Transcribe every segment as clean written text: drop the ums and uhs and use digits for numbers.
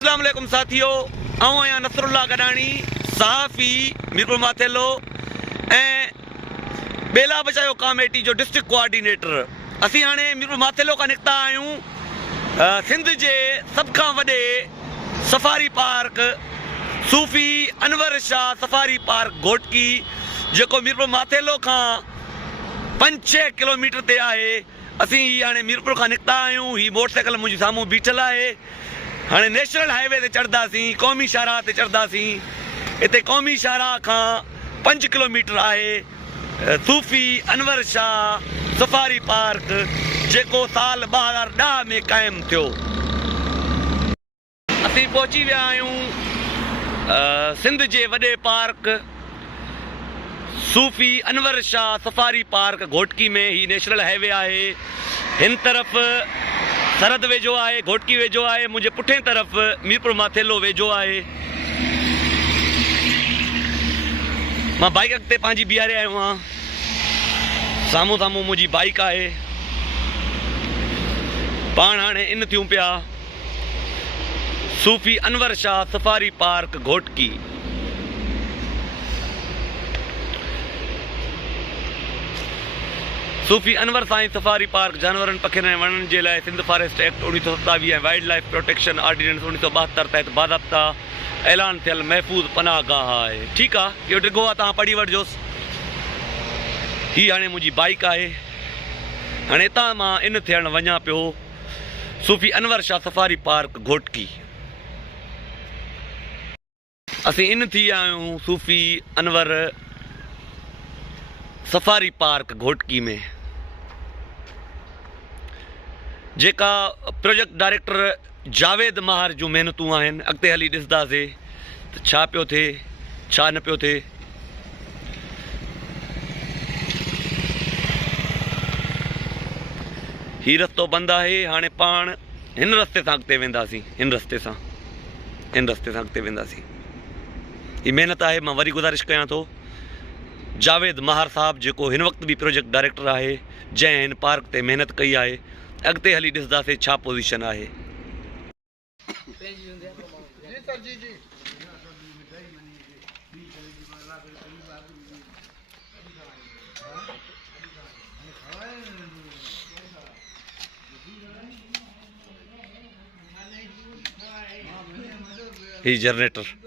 अस्सलाम वालेकुम साथियों, आऊं आहियां नसरुल्ला गडाणी, सहाफ़ी मीरपुर माथेलो ऐं बेला बचायो कमेटी जो डिस्ट्रिक्ट कोऑर्डिनेटर। असीं हाणे मीरपुर माथेलो खां निकिता आहियूं सिंध जे सभ खां वॾे सफ़ारी पार्क सूफ़ी अनवर शाह सफ़ारी पार्क घोटकी, जेको मीरपुर माथेलो खां 5-6 किलोमीटर ते आहे। असीं हाणे मीरपुर खां निकिता आहियूं। ही मोटरसाइकिल मुंहिंजे साम्हूं बीठल आहे। हाणे नेशनल हाईवे ते चढ़ंदासीं, क़ौमी शाहराह ते चढ़ंदासीं। हिते क़ौमी शाहराह खां 5 किलोमीटर आहे सूफ़ी अनवर शाह सफ़ारी पार्क, जेको साल 2010 में क़ाइमु थियो। असीं पहुची विया आहियूं सिंध जे वॾे पार्क सूफ़ी अनवर शाह सफ़ारी पार्क घोटकी में। ही नेशनल हाईवे आहे। हिन तरफ़ सरहद वेझो आहे, घोटकी वेझो आहे। मुंहिंजे पुठिएं तरफ़ मीरपुर माथेलो वेझो आहे। मां बाइक अॻिते पंहिंजी बीहारे आयो आहियां। साम्हूं साम्हूं मुंहिंजी बाइक आहे। पाण हाणे इन थियूं पिया सूफ़ी अनवर शाह सफ़ारी पार्क घोटकी। सूफ़ी अनवर साईं सफ़ारी पार्क जानवरनि पखियुनि ऐं वणनि जे लाइ सिंध फॉरेस्ट एक्ट 1927 ऐं वाइल्ड लाइफ प्रोटेक्शन ऑर्डिनेंस 1972 तहत बाज़ाब्ता ऐलान थियल महफ़ूज़ पनाह गाह आहे। ठीकु आहे, इहो डिघो आहे, तव्हां पढ़ी वठिजोसि। हीअ हाणे मुंहिंजी बाइक आहे। हाणे हितां मां इन थियणु वञा पियो सूफ़ी अनवर शाह सफ़ारी पार्क घोटकी। असीं इन थी विया आहियूं सूफ़ी अनवर सफ़ारी पार्क घोटकी में। जेका प्रोजेक्ट डायरेक्टर जावेद महार जूं महिनतूं आहिनि, अॻिते हली ॾिसंदासीं त छा पियो थिए छा न पियो थिए। ही रस्तो बंदि आहे। हाणे पाण हिन रस्ते सां अॻिते वेंदासीं। हिन रस्ते सां अॻिते वेंदासीं। ही महिनत आहे। मां वरी गुज़ारिश कयां थो, जावेद महार साहब जेको हिन वक़्तु बि प्रोजेक्ट डायरेक्टर आहे, जंहिं हिन पार्क ते महिनत कई आहे, अॻिते हली ॾिसंदासीं छा पोज़ीशन आहे। ही जनरेटर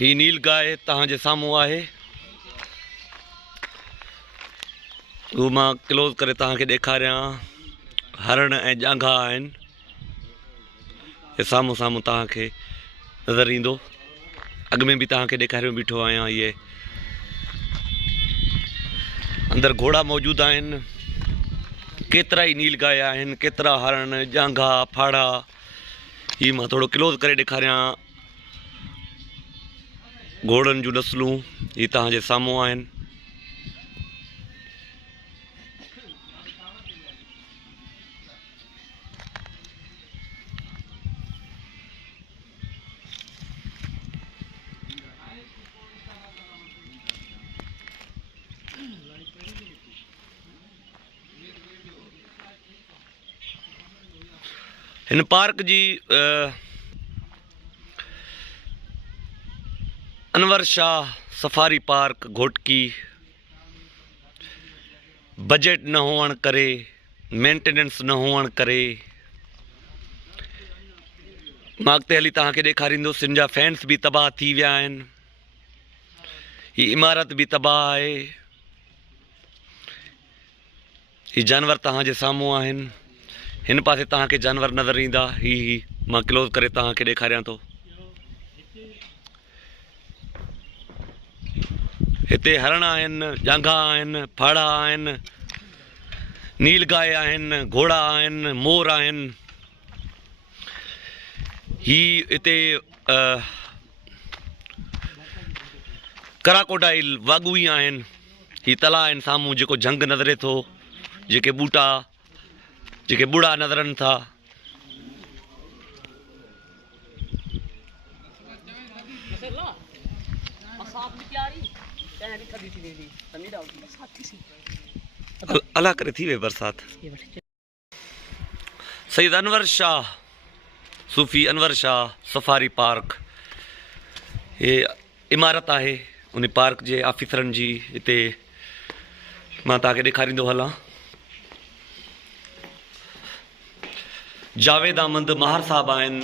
ही नील गाय तव्हांजे साम्हूं आहे। उहो मां क्लोज़ करे तव्हांखे ॾेखारियां। हरण ऐं ॼांघा आहिनि। हे साम्हूं साम्हूं तव्हांखे नज़र ईंदो। अॻ में बि तव्हांखे ॾेखारियो बीठो आहियां। इहे अंदरि घोड़ा मौजूदु आहिनि। केतिरा ई नील गाय आहिनि, केतिरा हरण, ॼांघा, फाड़ा। ही मां थोरो क्लोज़ करे ॾेखारियां। घोड़नि जूं नस्लूं ही तव्हांजे साम्हूं आहिनि। हिन पार्क जी Anwar Shah safari park Ghotki budget न हुअण करे, मेंटेनेंस न हुअण करे मां अॻिते हली तव्हांखे ॾेखारींदुसि। हिन जा फैंस बि तबाह थी विया आहिनि। ही इमारत बि तबाह आहे। ही जानवर तव्हांजे साम्हूं आहिनि। हिन पासे तव्हांखे जानवर नज़र ईंदा। ही मां क्लोज़ करे तव्हांखे ॾेखारियां थो। हिते हरण आहिनि, ॼांघा आहिनि, फाड़ा आहिनि, नील गाय आहिनि, घोड़ा आहिनि, मोर आहिनि। ही हिते कराकोडाइल वागुई आहिनि। ही तला आहिनि साम्हूं जेको झंग नज़रे थो, जेके ॿूटा, जेके ॿुड़ा नज़रनि था। अला करे थी वे बरसात। सईद अनवर शाह, सूफ़ी अनवर शाह सफ़ारी पार्क, ये इमारत आहे उन पार्क जे ऑफिसरनि जी। हिते मां तव्हांखे ॾेखारींदो हलां। जावेद अहमद महार साहब आहिनि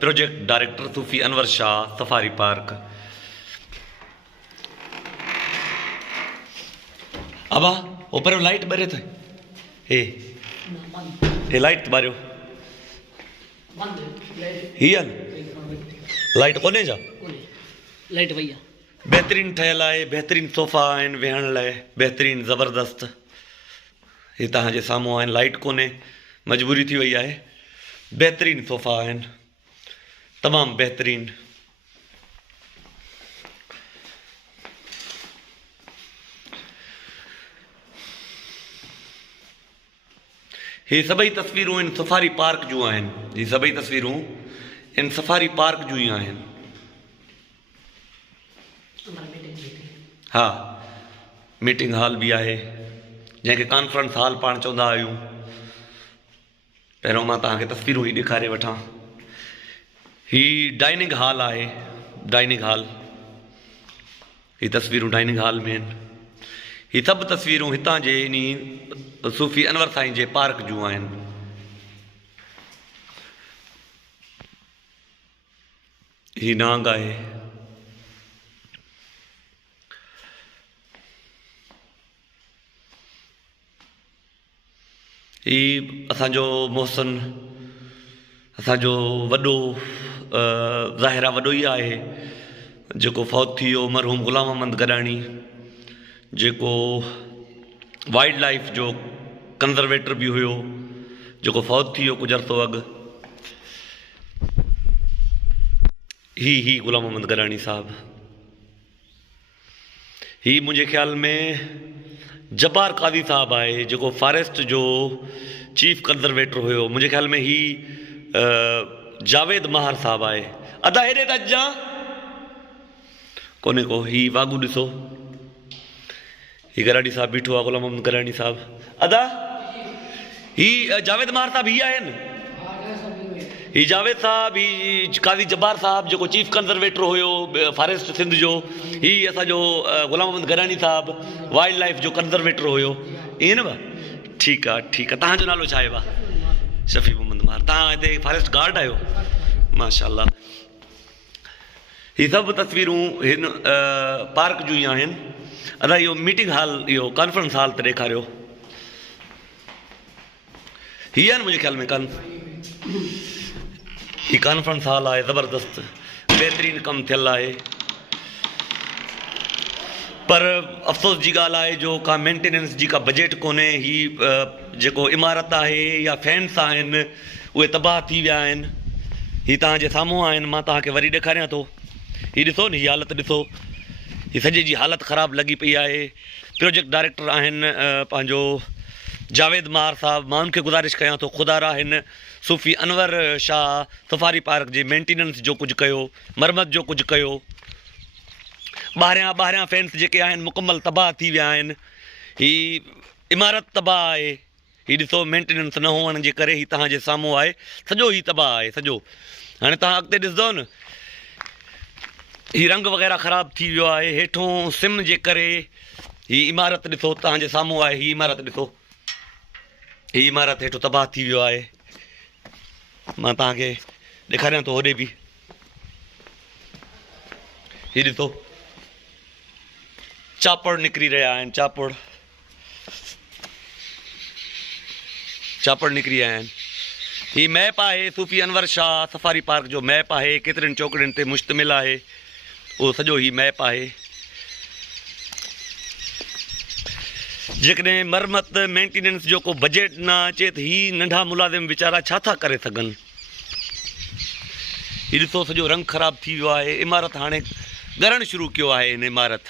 प्रोजेक्ट डायरेक्टर सूफ़ी अनवर शाह सफ़ारी पार्क। अबा ऊपर लाइट ॿरे थो। हे लाइट ॿारियो। हीअ लाइट कोन्हे छा? लाइट वई आहे। बहितरीनु ठहियलु आहे। बहितरीनु सोफ़ा आहिनि वेहण लाइ, बहितरीनु ज़बरदस्त। ही तव्हांजे साम्हूं आहिनि। लाइट कोन्हे, मजबूरी थी वई आहे। बहितरीनु सोफ़ा आहिनि, तमामु बहितरीनु। ही सभई तस्वीरूं इन सफ़ारी पार्क जूं आहिनि। ही सभई तस्वीरूं इन सफ़ारी पार्क जूं ई आहिनि। हा, मीटिंग हॉल बि आहे, जंहिंखे कॉन्फ्रेंस हॉल पाण चवंदा आहियूं। पहिरियों मां तव्हांखे तस्वीरूं ई ॾेखारे वठां। ही डाइनिंग हॉल आहे, डाइनिंग हॉल। ही तस्वीरूं डाइनिंग हॉल में आहिनि। ही सभु तस्वीरूं हितां जे इन सूफ़ी अनवर साईं जे पार्क जूं आहिनि। ही नांग आहे। ही असांजो मोहसिन, असांजो वॾो ज़ाहिरा वॾो ई आहे जेको फौत थी वियो, मरहूम ग़ुलाम अहमद गडाणी, जेको वाइल्ड लाइफ जो कंज़र्वेटर बि हुयो, जेको फौत थी वियो कुझु अरसो अॻु। ही ग़ुलाम अहमद गडाणी साहब। ही मुंहिंजे ख़्याल में जब्बार कादी साहब आहे, जेको फॉरेस्ट जो चीफ कंज़र्वेटर हुयो। मुंहिंजे ख़्याल में ही जावेद महार साहब आहे। अदा हेॾे त अॼा कोन्हे को। ही वागू ॾिसो, ही गराड़ी साहब बीठो आहे, ग़ुलाम अहमद गडाणी साहब। अदा ही जावेद महार साहब ही आहिनि। ही जावेद साहब, ही काज़ी जब्बार साहब जेको चीफ कंज़र्वेटर हुयो फॉरेस्ट सिंध जो। ही असांजो ग़ुलाम अहमद गडाणी साहब वाइल्ड लाइफ जो कंज़र्वेटर हुयो। ईअं न भाउ? ठीकु आहे, ठीकु आहे। तव्हांजो नालो छा आहे भाउ? शफ़ी मोहम्मद महार। तव्हां हिते फॉरेस्ट गार्ड आहियो? माशाअल्लाह। ही सभु तस्वीरूं हिन पार्क जूं ई आहिनि। अदा इहो मीटिंग हॉल, इहो कॉन्फ्रेंस हॉल त ॾेखारियो। हीअ आहे न मुंहिंजे ख़्याल में ही कॉन्फ्रेंस हॉल आहे, ज़बरदस्त बहितरीनु कमु थियल आहे। पर अफ़सोस जी ॻाल्हि आहे जो का मेंटेनेंस जी का बजट कोन्हे। ही जेको इमारत आहे या फैंस आहिनि उहे तबाह थी विया आहिनि। ही तव्हांजे साम्हूं आहिनि, मां तव्हांखे वरी ॾेखारियां थो। हीअ ॾिसो न, हीअ हालत ॾिसो, हीअ सॼे जी हालत ख़राबु लॻी पई आहे। प्रोजेक्ट डायरेक्टर आहिनि पंहिंजो जावेद मार साहब, मां उनखे गुज़ारिश कयां थो ख़ुदारा हिन सूफ़ी अनवर शाह सफ़ारी पार्क जे मेंटेनेंस जो कुझु कयो, मरमत जो कुझु कयो। ॿाहिरियां फैंस जेके आहिनि मुकमल तबाह थी विया आहिनि। ही इमारत तबाह आहे। हीअ ॾिसो मेंटेनेंस न हुअण जे करे ही तव्हांजे साम्हूं आहे, सॼो ही तबाह आहे सॼो। हाणे तव्हां अॻिते ॾिसंदव न, ही रंग वग़ैरह ख़राबु थी वियो आहे। हेठों सिम जे करे ही इमारत ॾिसो तव्हांजे साम्हूं आहे। ही इमारत ॾिसो, ही इमारत हेठों तबाह थी वियो आहे। मां तव्हांखे ॾेखारियां थो होॾे बि। ही ॾिसो चापड़ निकिरी रहिया आहिनि, चापड़ निकिरी आया आहिनि। ही मैप आहे सूफ़ी अनवर शाह सफ़ारी पार्क जो मैप आहे, केतिरनि चौकड़ियुनि ते मुश्तमिल आहे। उहो सॼो ही मैप आहे। जेकॾहिं मरमत मेंटेनेंस जो को बजट न अचे त ही नंढा मुलाज़िम वीचारा छा था करे सघनि। हीउ ॾिसो सॼो रंग ख़राबु थी वियो आहे। इमारत हाणे ॻरणु शुरू कयो आहे हिन इमारत।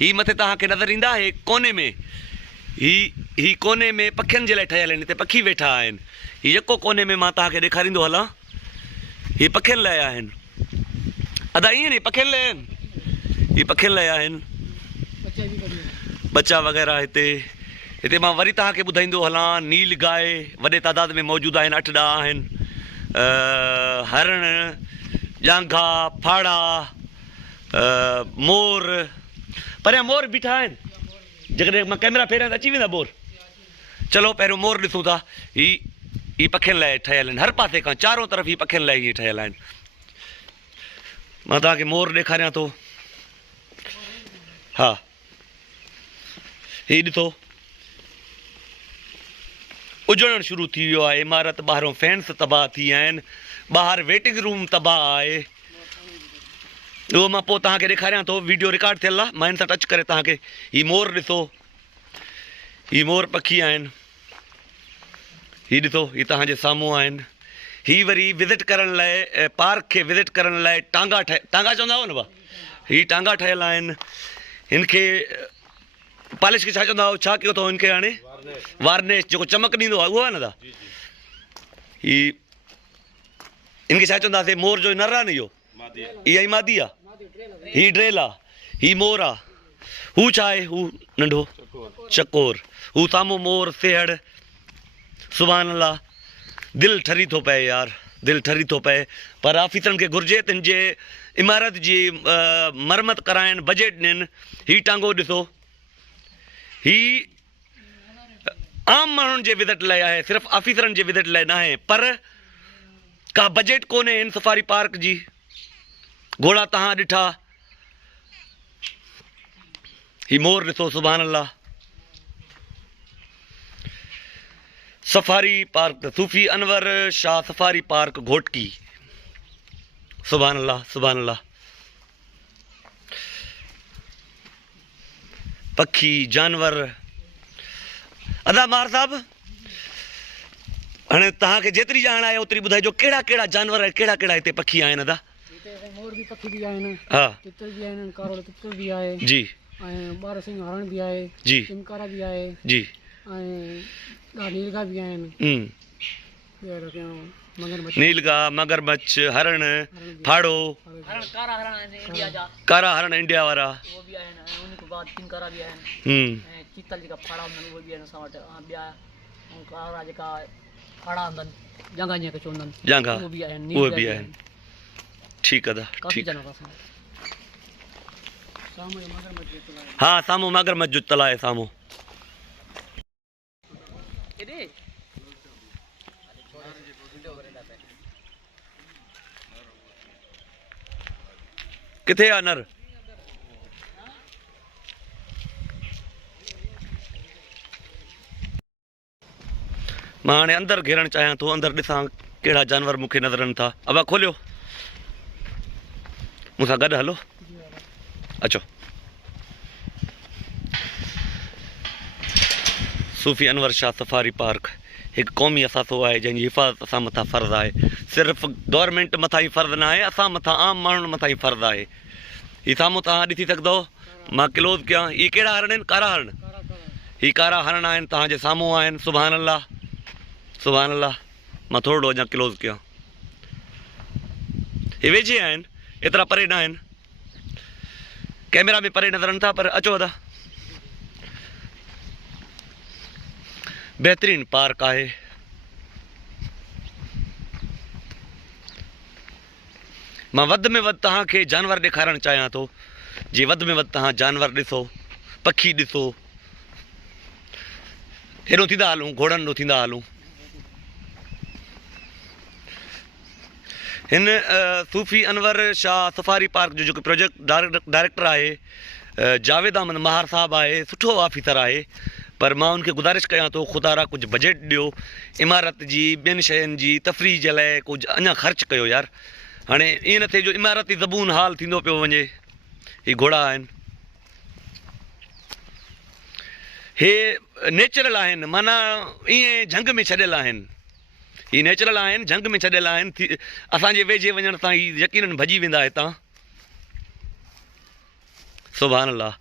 ही मथे तव्हांखे नज़र ईंदा आहे कोने में, ही कोने में पखियुनि जे लाइ ठहियल आहिनि। हिते पखी वेठा आहिनि। हीउ यको कोने में मां तव्हांखे ॾेखारींदो हलां, ही पखियुनि लाइ आहिनि। अदा ईअं नी पखियुनि लाइ आहिनि, ही पखियुनि लाइ आहिनि, बच्चा वग़ैरह। हिते मां वरी तव्हांखे ॿुधाईंदो हलां, नील गाय वॾे तादाद में मौजूदु आहिनि, 8 ॾांहुं आहिनि। हरण, ॼांघा, फाड़ा, मोर, परियां मोर बीठा आहिनि। जेकॾहिं मां कैमरा फेरियां त अची वेंदा मोर। चलो पहिरियों मोर ॾिसूं था। ही पखियुनि लाइ ठहियल आहिनि, हर पासे खां चारों तरफ़ ही पखियुनि लाइ ही ठहियल आहिनि। मां तव्हांखे मोर ॾेखारियां थो। हा, ही ॾिसो उजड़णु शुरू थी वियो आहे इमारत। ॿाहिरों फैंस तबाह थी विया आहिनि, ॿाहिरि वेटिंग रूम तबाह आहे। उहो मां पोइ तव्हांखे ॾेखारियां थो, वीडियो रिकॉर्ड थियल आहे, मां हिन सां टच करे तव्हांखे। ही मोर ॾिसो, ही मोर पखी आहिनि। ही ॾिसो, ही तव्हांजे साम्हूं आहिनि। ही वरी विज़िट करण लाइ, पार्क खे विज़िट करण लाइ टांगा चवंदा हुआ न भाउ, ही टांगा ठहियल आहिनि। हिनखे पॉलिश खे छा चवंदा हुआ, छा कयो अथव हिनखे हाणे? वार्निश, जेको चमक ॾींदो आहे उहो आहे न दादा। ही हिनखे छा चवंदासीं? मोर जो नर आहे न, इहा ई मादी आहे। ही ड्रेल आहे, ही मोर आहे। हू छा आहे? हू नंढो चकोर। हू साम्हूं मोर, सेहड़। सुभान अल्लाह, दिलि ठरी थो पए यार, दिलि ठरी थो पए। पर ऑफिसरनि खे घुरिजे त हिन जे इमारत जी मरमत कराइनि, बजट ॾियनि। ही टांगो ॾिसो, ही आम माण्हुनि जे विज़िट लाइ आहे, सिर्फ़ु ऑफिसरनि जे विज़िट लाइ न आहे। पर का बजट कोन्हे हिन सफ़ारी पार्क जी। घोड़ा तव्हां ॾिठा, ही मोर ॾिसो, सुभान अल्लाह। सफ़ारी पार्क सूफ़ी अनवर शाह सफ़ारी पार्क घोटकी, सुभान अल्लाह, सुभान अल्लाह। पखी, जानवर। अदा मार साहब, हाणे तव्हांखे जेतिरी ॼाण आहे ओतिरी ॿुधाइजो, कहिड़ा कहिड़ा जानवर, कहिड़ा कहिड़ा हिते पखी आहिनि? अदा मोर भी पखी भी आहिनि, हा, तितर भी आहिनि, कारो तितर भी आहे जी, ऐं 12 सिंग हरण भी आहे जी, चिमकारा भी आहे जी, ऐं नीलगा भी आहिनि। नीलगा, मगरमच्छ, हरण, फाड़ो, कारा हरण इंडिया वारा, वो भी आहिनि। ऐं उन खां बाद चिमकारा भी आहिनि ऐं चीतल जेका फाड़ा हूंदा आहिनि उहे बि आहिनि असां वटि। ॿिया ऐं कारा जेका फाड़ा हूंदा आहिनि, जांघा जंहिंखे चवंदा आहिनि, जांघा, उहे बि आहिनि, उहे बि आहिनि। ठीकु आहे, ठीकु। हा, साम्हूं मगरमच्छ जो तला आहे साम्हूं। किथे आहे नर? मां हाणे अंदरि घेरणु चाहियां थो, अंदरि ॾिसां कहिड़ा जानवर मूंखे नज़रनि था। अबा खोलियो, मूंसां गॾु हलो, अचो। सूफ़ी अनवर शाह सफ़ारी पार्क हिकु क़ौमी असासो आहे जंहिंजी हिफ़ाज़त असां मथां फ़र्ज़ु आहे। सिर्फ़ु गवर्नमेंट मथां ई फ़र्ज़ु न आहे, असां मथां आम माण्हुनि मथां ई फ़र्ज़ु आहे। हीअ साम्हूं तव्हां ॾिसी सघंदव, मां क्लोज़ कयां। इहे कहिड़ा हरण आहिनि? कारा हरण। हीअ कारा हरण आहिनि, तव्हांजे साम्हूं आहिनि। सुभान अल्लाह, सुभान अल्लाह। मां थोरो अञा क्लोज़ कयां। हे वेझे आहिनि, एतिरा परे न आहिनि, कैमरा में परे नज़रनि था, पर अचो अदा। बहितरीनु पार्क आहे। मां वधि में वधि तव्हांखे जानवर ॾेखारणु चाहियां थो, जीअं वधि में वधि तव्हां जानवर ॾिसो, पखी ॾिसो। हेॾो थींदा हलूं, घोड़नि ॾो थींदा हलूं। हिन सूफ़ी अनवर शाह सफ़ारी पार्क जो जेको प्रोजेक्ट डायरेक्टर आहे जावेद अहमद महार साहबु आहे, सुठो ऑफिसर आहे, पर मां उनखे गुज़ारिश कयां थो, ख़ुदा कुझु बजट ॾियो इमारत जी, ॿियनि शयुनि जी तफ़रीह जे लाइ कुझु अञा ख़र्चु कयो यार। हाणे ईअं न थिए जो इमारती ज़बून हाल थींदो पियो वञे। ही घोड़ा आहिनि, हे नेचुरल आहिनि, माना ईअं झंग में छॾियल आहिनि। ही नेचुरल आहिनि, झंग में छॾियल आहिनि। असांजे वेझे वञण सां ही यकीनन भॼी वेंदा हितां। सुभान अल्लाह।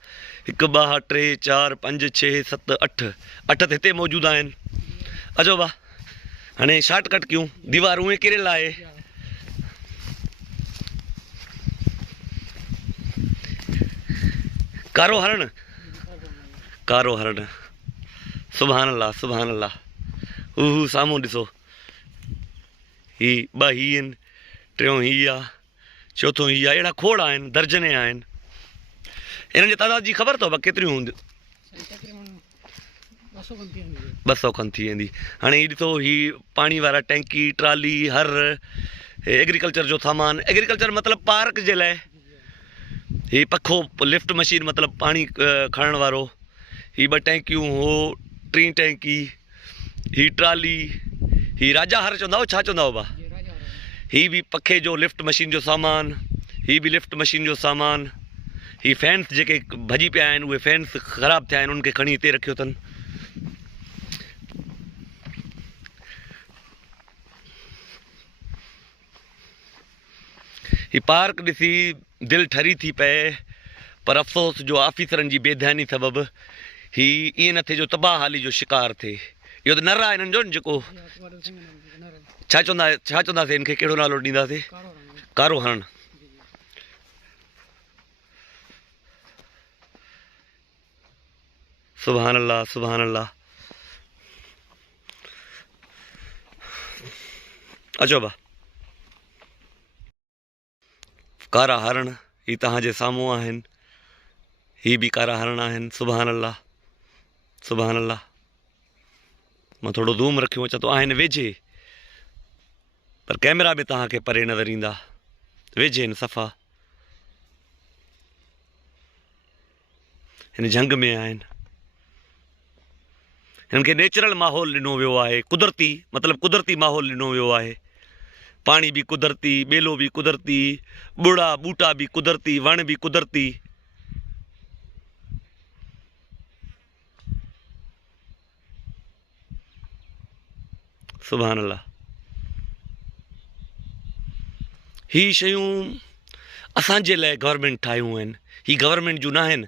1 2 3 4 5 6 7 8 8 त हिते मौजूदु आहिनि। अचो बा, हाणे शॉर्टकट कयूं। दीवार उहे किरियल आहे। कारो हरण, कारो हरण। सुभान अल्लाह, सुभान अल्लाह। हू साम्हूं ॾिसो, ही 2 ही आहिनि, 3 ही आहे, 4 ही आहे। अहिड़ा खोड़ आहिनि, दर्जने आहिनि। इन्हनि जे तादाद जी ख़बर अथव केतिरियूं हूंदियूं? 200 खनि थी वेंदी। हाणे हीअ ॾिसो, ही पाणी वारा टैंकी, ट्राली, हर एग्रीकल्चर जो सामान। एग्रीकल्चर मतिलबु पार्क जे लाइ। ही पखो लिफ्ट मशीन मतिलबु पाणी खणण वारो। ही 2 टैंकियूं, हो 3 टैंकी, ही ट्राली, ही राजा हर चवंदा छा चवंदा बा? ही बि पखे जो लिफ्ट मशीन जो सामान, ही बि लिफ्ट मशीन जो सामान। ही फैंस जेके भॼी पिया आहिनि, उहे फैंस ख़राबु थिया आहिनि, उनखे खणी हिते रखियो अथनि। ही पार्क ॾिसी दिलि ठरी थी पए, पर अफ़सोस जो ऑफिसरनि जी बेध्यानी सबबु ही ईअं न थिए जो तबाहाली जो शिकार थिए। इहो त नर आहे हिननि जो न, जेको छा चवंदासीं हिनखे, कहिड़ो नालो ॾींदासीं? कारो हरण। सुभान अल्लाह, सुभान अल्लाह। अचो बा, कारा हरण ही तव्हांजे साम्हूं आहिनि। ही बि कारा हरण आहिनि। सुभान अल्लाह, सुभान अल्लाह। मां थोरो ज़ूम रखियो अचां थो, आहिनि वेझे, पर कैमरा में तव्हांखे परे नज़र ईंदा। वेझे आहिनि सफ़ा, हिन झंग में आहिनि। हिननि खे नेचुरल माहौल ॾिनो वियो आहे, कुदरती, मतिलबु कुदरती माहौल ॾिनो वियो आहे। पाणी बि कुदरती, ॿेलो बि कुदरती, ॿुड़ा ॿूटा बि कुदरती, वण बि कुदरती। सुभान अल्लाह। ही शयूं असांजे लाइ गवर्नमेंट ठाहियूं आहिनि। ही गवर्नमेंट जूं न आहिनि,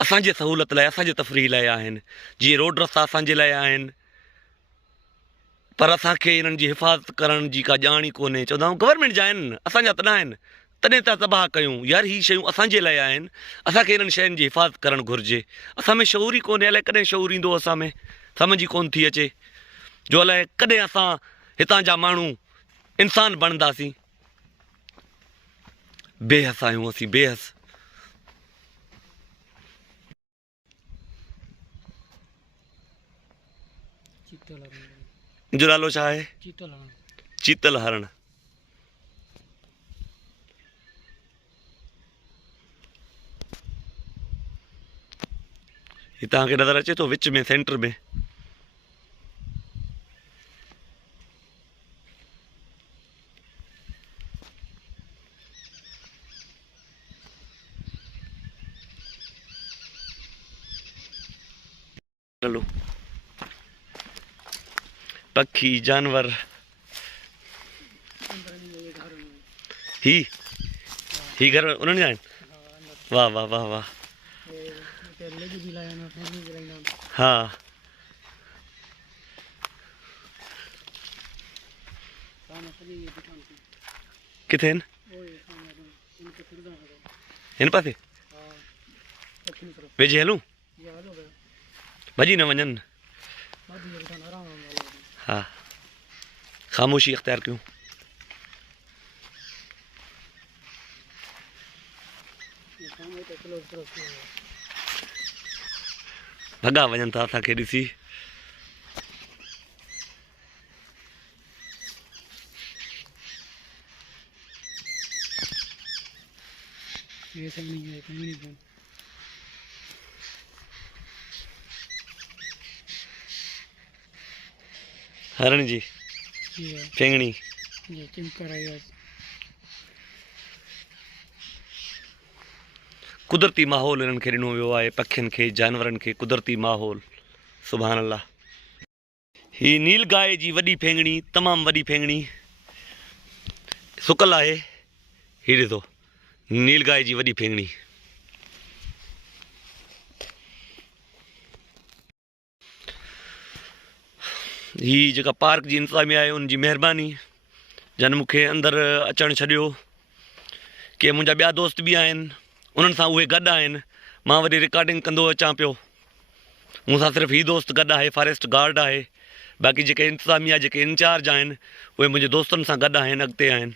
असांजे सहूलियत लाइ, असांजे तफ़रीह लाइ आहिनि। जीअं रोड रस्ता असांजे लाइ आहिनि, पर असांखे इन्हनि जी हिफ़ाज़त करण जी का ॼाण ई कोन्हे। चवंदा आहियूं गवर्नमेंट जा आहिनि, असांजा त न आहिनि, तॾहिं था तबाह कयूं। यार ही शयूं असांजे लाइ आहिनि, असांखे इन्हनि शयुनि जी हिफ़ाज़त करणु घुरिजे। असां में शऊर ई कोन्हे, अलाए कॾहिं शऊर ईंदो असां में, सम्झ ई कोन थी अचे जो अलाए कॾहिं असां हितां जा माण्हू इंसान बणंदासीं। बेहस आहियूं असीं, बेहस। जो नालो छा आहे? चीतल हरण। ये तव्हांखे नज़र अचे थो विच में सेंटर में। चलो पखी जानवर ही घर उन्होंने आए। वाह वाह वाह वाह। हाँ किथे इन पासे वेझे हलूं भॼी न वञनि। हाँ ख़ामोशी अख्तियार कयूं। भॻा वञनि था असांखे ॾिसी। हरण जी फेंगणी कुदरती माहौल इन्हनि खे ॾिनो वियो आहे, पखियुनि खे जानवरनि खे कुदरती माहौल। सुभान अल्लाह। ही नील गाय जी वॾी फेंगणी, तमामु वॾी फेंगणी सुकल आहे। ही ॾिसो नील गाय जी वॾी फेंगणी। ही जेका पार्क जी इंतज़ामिया आहे उनजी महिरबानी जन मूंखे अंदरि अचणु छॾियो। के मुंहिंजा ॿिया दोस्त बि आहिनि, उन्हनि सां उहे गॾु आहिनि। मां वरी रिकॉर्डिंग कंदो अचां पियो। मूंसां सिर्फ़ु ही दोस्त गॾु आहे, फॉरेस्ट गार्ड आहे। बाक़ी जेके इंतज़ामिया जेके इंचार्ज आहिनि उहे मुंहिंजे दोस्तनि सां गॾु आहिनि, अॻिते आहिनि।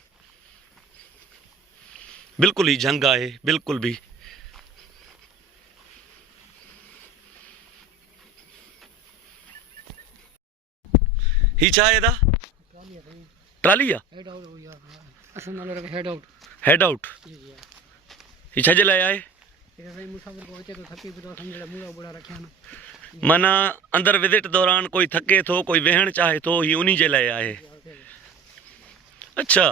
बिल्कुलु ही झंग आहे, बिल्कुलु बि। ही छा आहे दादा? ट्राली आहे? Head out. ही छा जे लाइ आहे? माना अंदरि विज़िट दौरान कोई थके थो, कोई वेहणु चाहे थो, ही उन्ही जे लाइ आहे। अच्छा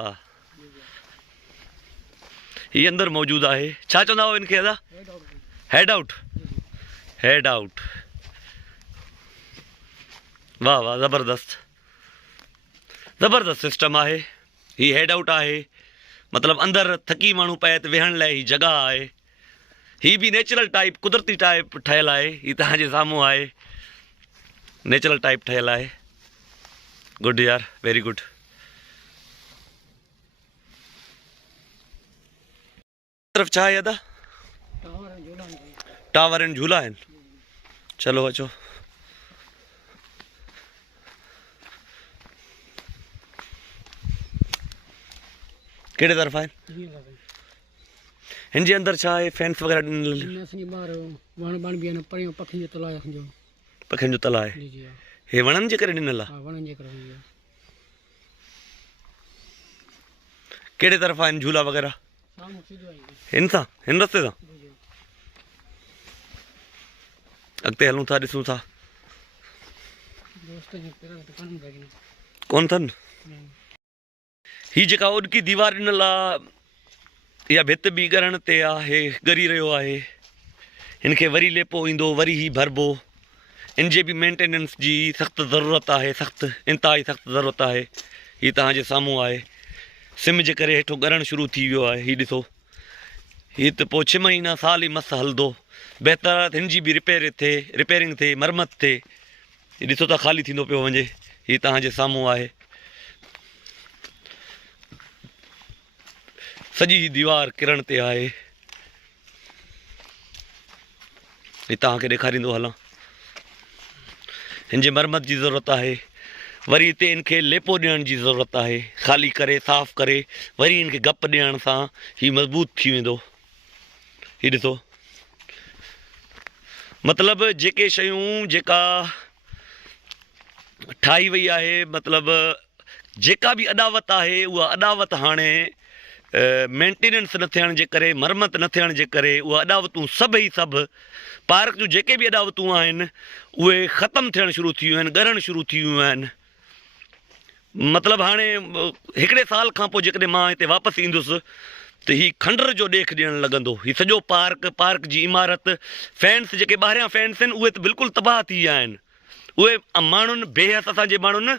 ही अंदरि मौजूदु आहे। छा चवंदा हुआ इनखे दादा? Head out. Head out. वाह वाह ज़बरदस्त ज़बरदस्त सिस्टम आहे। ही हेड आउट आहे, मतिलबु अंदरि थकी माण्हू पए त वेहण लाइ ही जॻह आहे। ही बि नेचुरल टाइप कुदरती टाइप ठहियलु आहे। ही तव्हांजे साम्हूं आहे, नेचुरल टाइप ठहियलु आहे। गुड यार, वेरी गुड। तरफ़ छा आहे दादा? टावर आहिनि, झूला आहिनि। चलो अचो। कहिड़े तरफ़ आहिनि? हिन जे अंदरि छा आहे? फैंस वग़ैरह पखियुनि जो तला आहे। हे वणनि जे करे ॾिनल आहे? कहिड़े तरफ़ आहिनि झूला वग़ैरह? हिन सां, हिन रस्ते सां अॻिते हलूं था, ॾिसूं था। कोन अथनि? ही जेका ओॾकी दीवार ॾिनल आहे, इहा भित बि ॻरण ते आहे, ॻरी रहियो आहे। हिनखे वरी लेपो ईंदो, वरी ही भरबो। इन जे बि मेंटेनेंस जी सख़्तु ज़रूरत आहे, सख़्तु इंतिहाई सख़्तु ज़रूरत आहे। ही तव्हांजे साम्हूं आहे। सिम जे करे हेठो ॻरणु शुरू थी वियो आहे। ही ॾिसो, ही त पोइ 6 महीना साल ई मस्तु हलंदो। बहितर आहे त हिन जी बि रिपेयरिंग थिए, मरमत थिए। ही ॾिसो त ख़ाली थींदो पियो वञे। ही तव्हांजे साम्हूं आहे। सॼी दीवार किरण ते आहे। ही तव्हांखे ॾेखारींदो हलां। हिन जे मरमत जी ज़रूरत आहे। वरी हिते इनखे लेपो ॾियण जी ज़रूरत आहे। ख़ाली करे, साफ़ करे, वरी इनखे गप ॾियण सां ही मज़बूत थी वेंदो। ही ॾिसो, मतिलबु जेके शयूं जेका ठाही वई आहे, मतिलबु जेका बि अॾावत आहे, उहा अॾावत हाणे मेंटेनेंस न थियण जे करे, मरमत न थियण जे करे उहा अॾावतूं सभु ई सभु पार्क जूं जेके बि अॾावतूं आहिनि उहे ख़तमु थियणु शुरू थी वियूं आहिनि, ॻरणु शुरू थी वियूं आहिनि। मतिलबु हाणे हिकिड़े साल खां पोइ जेकॾहिं मां हिते वापसि ईंदुसि त हीउ खंडर जो ॾेख ॾियणु लॻंदो। हीउ सॼो पार्क जी इमारत, फैंस जेके ॿाहिरियां फैंस आहिनि उहे त बिल्कुलु तबाह थी विया आहिनि। उहे माण्हुनि बेहस असांजे माण्हुनि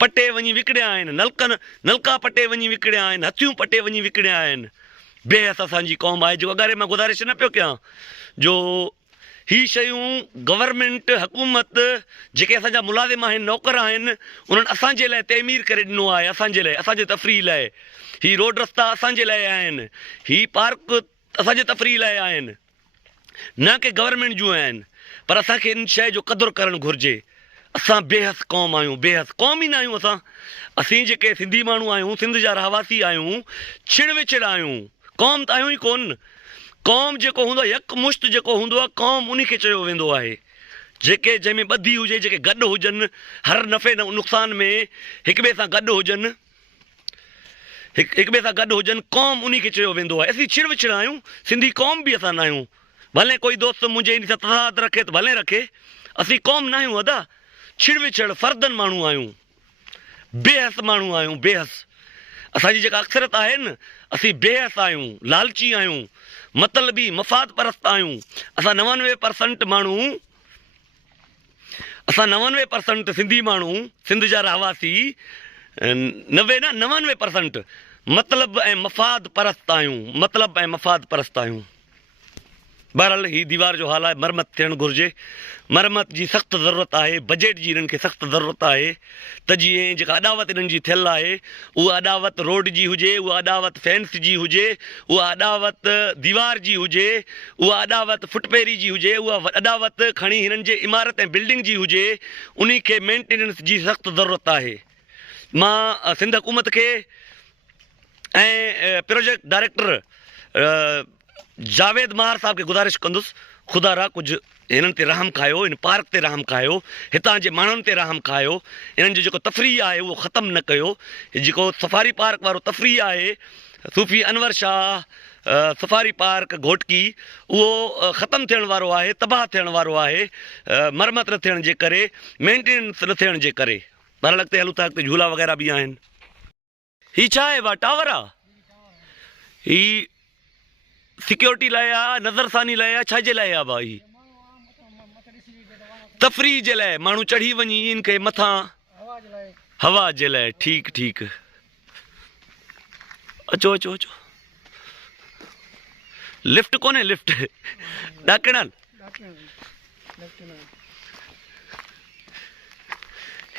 पटे वञी विकिणिया आहिनि, नलका पटे वञी विकिणिया आहिनि, हथियूं पटे वञी विकिणिया आहिनि। बेहस असांजी क़ौम आहे। जो अगरि मां गुज़ारिश न पियो कयां जो ही शयूं गवर्नमेंट हुकूमत जेके असांजा मुलाज़िम आहिनि, नौकर आहिनि, उन्हनि असांजे लाइ तइमीर करे ॾिनो आहे, असांजे लाइ, असांजे तफ़रीह लाइ। ही रोड रस्ता असांजे लाइ आहिनि, ही पार्क असांजे तफ़रीह लाइ आहिनि, न की गवर्नमेंट जूं आहिनि। पर असांखे इन शइ जो क़दुरु करणु घुरिजे। असां बेहस क़ौम आहियूं, बेहस क़ौम ई न आहियूं असीं जेके सिंधी माण्हू आहियूं, सिंध जा रहवासी आहियूं, छिड़ विछड़ आहियूं, क़ौम त आहियूं ई कोन। क़ौम जेको हूंदो आहे, यकमुश्त जेको हूंदो आहे, क़ौम उन खे चयो वेंदो आहे। जेके जंहिंमें ॿधी हुजे, जेके गॾु हुजनि, हर नफ़े नुक़सान में हिक ॿिए सां गॾु हुजनि, हिक ॿिए सां गॾु हुजनि, क़ौम उन खे चयो वेंदो आहे। असीं छिड़ विछड़ आहियूं, सिंधी क़ौम बि असां न आहियूं। भले कोई दोस्त मुंहिंजे इन सां तज़ाद रखे त भले रखे, असीं क़ौम न आहियूं अदा, छिड़ विछड़ फर्दनि माण्हू आहियूं, बेहस माण्हू आहियूं, बेहस। असांजी जेका अक्सरत आहे न, असीं बेहस आहियूं, लालची आहियूं, मतलबी मफ़ाद परस्त आहियूं। असां 99% माण्हू, असां 99% सिंधी माण्हू, सिंध जा रहवासी, 99% मतिलब ऐं मफ़ाद परस्त आहियूं, मतिलब ऐं मफ़ाद परस्त आहियूं। बहरहाल ही दीवार जो हाल आहे, मरमत थियणु घुरिजे। मरमत जी सख़्तु ज़रूरत आहे, बजट जी हिननि खे सख़्तु ज़रूरत आहे। त जीअं जेका अॾावत हिननि जी थियल आहे, उहा अॾावत रोड जी हुजे, उहा अॾावत फैंस जी हुजे, उहा अॾावत दीवार जी हुजे, उहा अॾावत फुटपेरी जी हुजे, उहा अॾावत खणी हिननि जे इमारत ऐं बिल्डिंग जी हुजे, उन खे मेंटेनेंस जी सख़्तु ज़रूरत आहे। मां सिंध हुकूमत खे ऐं प्रोजेक्ट डायरेक्टर जावेद महार साहब खे गुज़ारिश कंदुसि, ख़ुदा रा कुझु हिननि ते रहम खायो, हिन पार्क ते रहम खायो, हितां जे माण्हुनि ते रहम खायो, इन्हनि जो जेको तफ़रीह आहे उहो ख़तमु न कयो। जेको सफ़ारी पार्क वारो तफ़रीह आहे, सूफ़ी अनवर शाह सफ़ारी पार्क घोटकी, उहो ख़तमु थियण वारो आहे, तबाह थियण वारो आहे, मरमत न थियण जे करे, मेंटेनेंस न थियण जे करे। बहरहाल अॻिते हलूं था, अॻिते झूला वग़ैरह बि आहिनि। हीअ छा आहे भाउ, टावर आहे? हीअ सिक्योरिटी लाइ आहे, नज़रसानी लाइ आहे, छाजे लाइ आहे भाई? तफ़रीह जे लाइ, माण्हू चढ़ी वञी इन खे मथां हवा जे लाइ। ठीकु ठीकु, अचो अचो अचो। लिफ्ट कोन्हे? लिफ्ट ॾाकणल।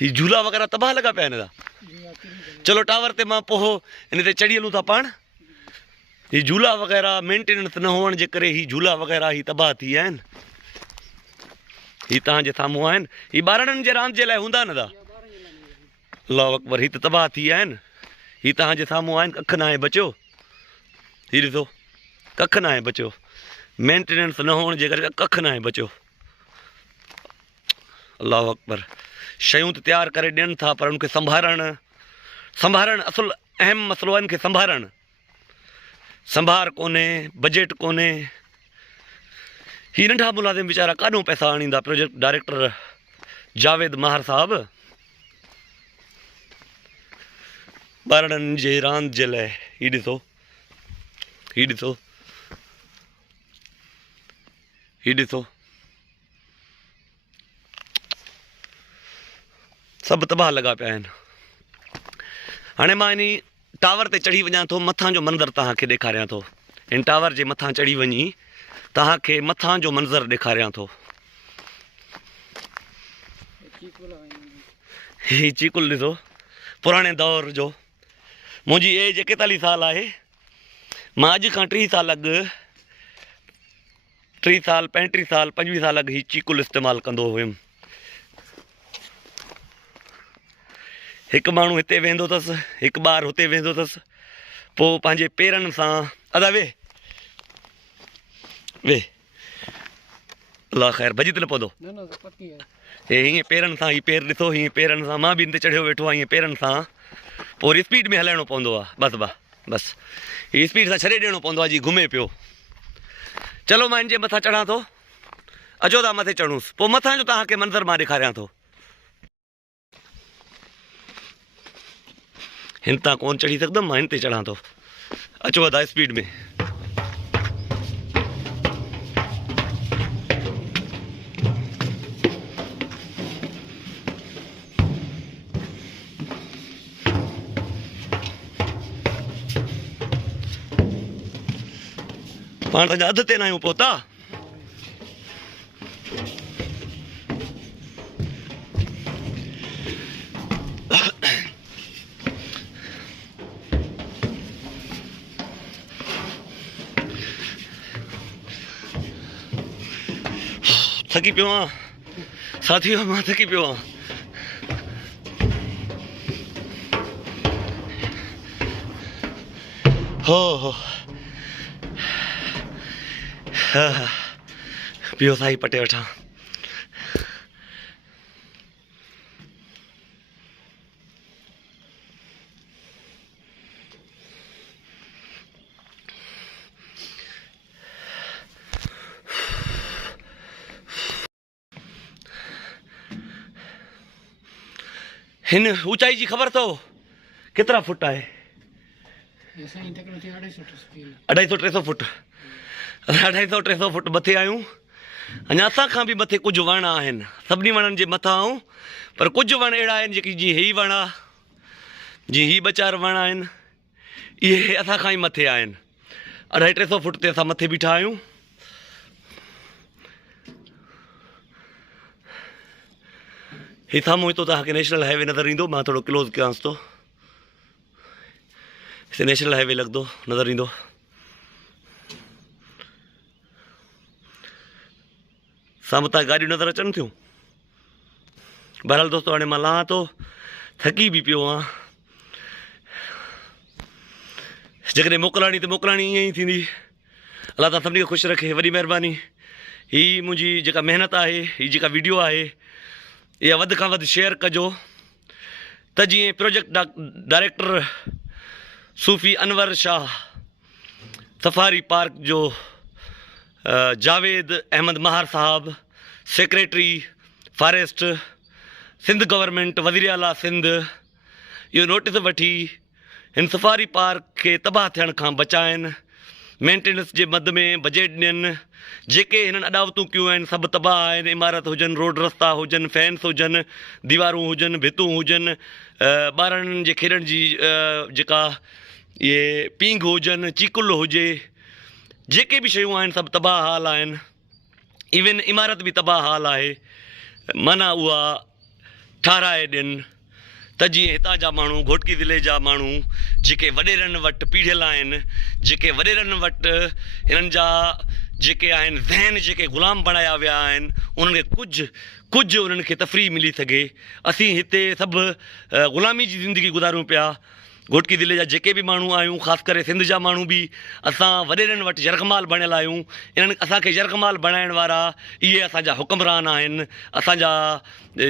ही झूला वग़ैरह तबाह लॻा पिया आहिनि। चलो टावर ते मां पोइ इन ते चढ़ी हलूं था पाण। ही झूला वग़ैरह मेंटेनेंस न हुअण जे करे ही झूला वग़ैरह ही तबाह थी विया आहिनि। ही तव्हांजे साम्हूं आहिनि, ही ॿारनि जे रांदि जे लाइ हूंदा न दा? अल्लाहु अकबर, ही त तबाह थी विया आहिनि। ही तव्हांजे साम्हूं आहिनि, कखु न आहे बचियो। ही ॾिसो, कखु न आहे बचियो, मेंटेनेंस न हुअण जे करे कखु न आहे बचियो। अल्लाहु अकबर, शयूं त तयारु करे ॾियनि था, पर उनखे संभालणु असुल अहम मसइलो आहे। इनखे संभार कोन्हे, बजट कोन्हे। ही नंढा मुलाज़िम वीचारा काॾों पैसा आणींदा? प्रोजेक्ट डायरेक्टर जावेद महार साहब ॿारनि जे रांदि जे लाइ। ही ॾिसो, ही ॾिसो, ही ॾिसो, सभु तबाह लॻा पिया आहिनि। हाणे मां इन टावर ते चढ़ी वञा थो, मथां जो मंज़र तव्हांखे ॾेखारियां थो। इन टावर जे मथां चढ़ी वञी तव्हांखे मथां जो मंज़र ॾेखारियां थो। ही चीकुल ॾिसो, पुराणे दौर जो। मुंहिंजी एज 41 साल आहे। मां अॼु खां 30 साल अॻु, 30 साल 35 साल 25 साल अॻु ही चीकुल इस्तेमालु कंदो हुयुमि। हिकु माण्हू हिते वेंदो अथसि, हिकु ॿारु हुते वेंदो अथसि, पोइ पंहिंजे पेरनि सां, अदा वे वे, अलाह ख़ैर, भॼी त न पवंदो? हे हीअं पेरनि सां, हीअ पेर ॾिसो, हीअं पेरनि सां, मां बि हिन ते चढ़ियो वेठो आहियां, हीअं पेरनि सां, पोइ वरी स्पीड में हलाइणो पवंदो आहे। बसि बस ही स्पीड सां छॾे ॾियणो पवंदो आहे जी घुमे पियो। चलो मां हिन जे मथां चढ़ां थो, अचो था मथे चढ़ूंसि, पोइ मथां जो तव्हांखे मंज़र मां ॾेखारियां थो। हिन तां कोन चढ़ी सघंदुमि, मां हिन ते चढ़ां थो। अचो वधा स्पीड में। पाण त अध ते न आहियूं पहुता। थकी पियो आहियां साथी, मां थकी पियो आहियां। हो पियो साई पटे वठां। हिन ऊंचाई जी ख़बर अथव केतिरा फुट आहे? 250-300 फुट। 250-300 फुट मथे आहियूं। अञा असां खां बि मथे कुझु वण आहिनि, सभिनी वणनि जे मथां आहियूं, पर कुझु वण अहिड़ा आहिनि जेकी जीअं ही वण आहे, जीअं ही 2-4 वण आहिनि, इहे असां खां ई मथे आहिनि। 250-300 फुट ते असां मथे बीठा आहियूं। ही साम्हूं हितो तव्हांखे नेशनल हाईवे नज़र ईंदो। मां थोरो क्लोज़ कयांसि थो। हिते नेशनल हाईवे लॻंदो नज़र ईंदो। साम्हूं तव्हां गाॾियूं नज़र अचनि थियूं। बहरहाल दोस्तो, हाणे मां लहां थो, थकी बि पियो आहियां। जेकॾहिं मोकिलाणी त मोकिलाणी ईअं ई थींदी। अलाह ताला सभिनी खे ख़ुशि रखे, वॾी महिरबानी। हीअ मुंहिंजी जेका महिनत आहे, हीअ जेका वीडियो आहे, इहा वधि खां वधि शेयर कजो त जीअं प्रोजेक्ट डायरेक्टर सूफ़ी अनवर शाह सफ़ारी पार्क जो जावेद अहमद महार साहब, सेक्रेटरी फॉरेस्ट सिंध गवर्नमेंट, वज़ीर आला सिंध, इहो नोटिस वठी हिन सफ़ारी पार्क खे तबाह थियण खां बचाइनि, मेंटेनेंस जे मद में बजट ॾियनि। जेके हिननि अॾावतूं कयूं आहिनि सभु तबाह आहिनि। इमारत हुजनि, रोड रस्ता हुजनि, फैंस हुजनि, दीवारूं हुजनि, भितूं हुजनि, ॿारनि जे खेॾण जी जेका इहे पींघ हुजनि, चीकुल हुजे, जेके बि शयूं आहिनि सभु तबाह हाल आहिनि। इवन इमारत बि तबाह हाल आहे। माना उहा ठाराए ॾियनि त जीअं हितां जा माण्हू, घोटकी ज़िले जा माण्हू जेके वॾेरनि वटि पीढ़ियल आहिनि, जेके वॾेरनि वटि हिननि जा जेके आहिनि ज़हन जेके ग़ुलाम बणाया विया आहिनि, उन्हनि खे कुझु उन्हनि खे तफ़रीह मिली सघे। असीं हिते सभु ग़ुलामी जी ज़िंदगी गुज़ारूं पिया। घोटकी ज़िले जा जेके बि माण्हू आहियूं, ख़ासि करे सिंध जा माण्हू बि, असां वॾेरनि वटि यरगमाल बणियल आहियूं। इन्हनि असांखे यरगमाल बणाइण वारा इहे असांजा हुक्मरान आहिनि। असांजा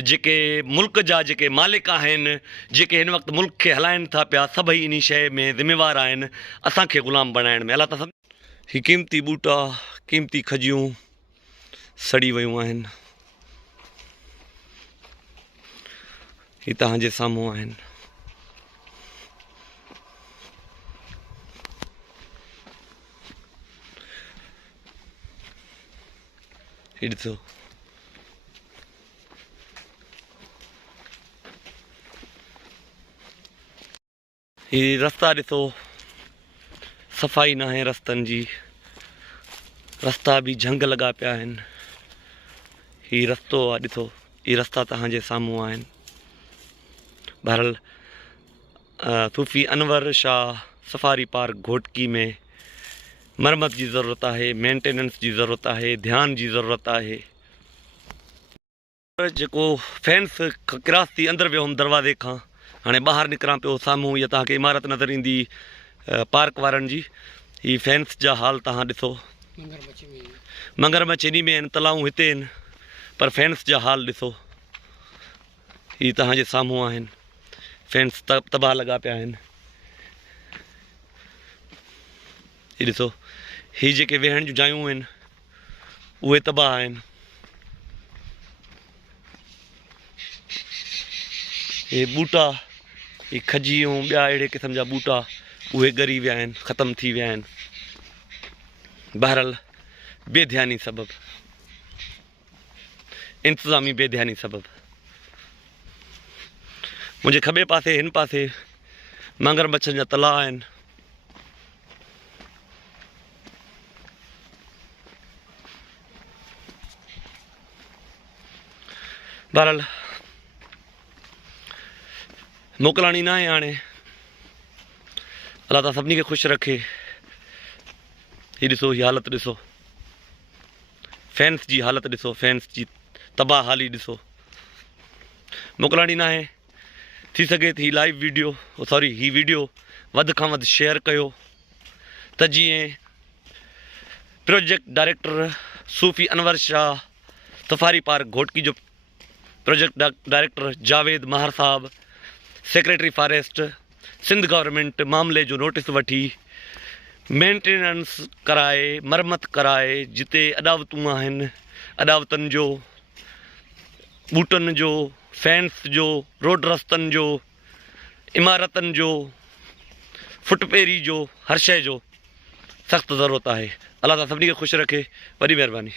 जेके मुल्क जा जेके मालिक आहिनि, जेके हिन वक़्तु मुल्क खे हलाइनि था पिया, सभई इन शइ में ज़िम्मेवार आहिनि असांखे ग़ुलाम बणाइण में। अलाह ताला ही क़ीमती ॿूटा, क़ीमती खजियूं सड़ी वियूं आहिनि। ही तव्हांजे साम्हूं आहिनि। ही ॾिसो, ही रस्ता ॾिसो, सफ़ाई न आहे रस्तनि जी, रस्ता बि झंग लॻा पिया आहिनि। ही रस्तो आहे, ॾिसो, ही रस्ता तव्हांजे साम्हूं आहिनि। बहरहाल सूफ़ी अनवर शाह सफ़ारी पार्क घोटकी में मरमत जी ज़रूरत आहे, मेंटेनेंस जी ज़रूरत आहे, ध्यान जी ज़रूरत आहे। जेको फैंस क्रॉस थी अंदरि वियो हुउमि दरवाज़े खां, हाणे ॿाहिरि निकिरां पियो। साम्हूं इहा तव्हांखे इमारत नज़र ईंदी पार्क वारनि जी। ही फैंस जा हाल तव्हां ॾिसो, मगरमच्छ इन में आहिनि, तलाऊं हिते आहिनि, पर फैंस जा हाल ॾिसो। ही तव्हांजे साम्हूं आहिनि, फैंस तबाह लॻा पिया आहिनि। ये ॾिसो ही जेके वेहण जूं जायूं आहिनि उहे तबाह आहिनि। ये ॿूटा ये खजी ऐं ॿिया अहिड़े क़िस्म जा ॿूटा उहे ॻरी विया आहिनि, ख़तमु थी विया आहिनि। बहरहाल बेध्यानी सबबु, इंतज़ामी बेध्यानी सबबु। मुंहिंजे खॿे पासे हिन पासे मगरमच्छनि जा तलाउ आहिनि। बहरहाल मोकिलाणी न आहे हाणे, अलाह ताला सभिनी खे ख़ुशि रखे। हीअ ॾिसो हीअ हालत ॾिसो, फैंस जी हालत ॾिसो, फैंस जी तबाह हाली ॾिसो। मोकिलाणी न आहे, थी सघे थी लाइव वीडियो हीअ वीडियो वधि खां वधि शेयर कयो त जीअं प्रोजेक्ट डायरेक्टर सूफ़ी अनवर शाह सफ़ारी पार्क घोटकी जो प्रोजेक्ट डायरेक्टर जावेद महार साहब, सेक्रेटरी फॉरेस्ट सिंध गवर्नमेंट मामले जो नोटिस वठी मेंटेनेंस कराए, मरमत कराए, जिते अॾावतूं आहिनि अॾावतनि जो, ॿूटनि जो, फैंस जो, रोड रस्तनि जो, इमारतनि जो, फुटपेरी जो, हर शइ जो सख़्तु ज़रूरत आहे। अलाह ताला सभिनी खे ख़ुशि रखे। वॾी महिरबानी।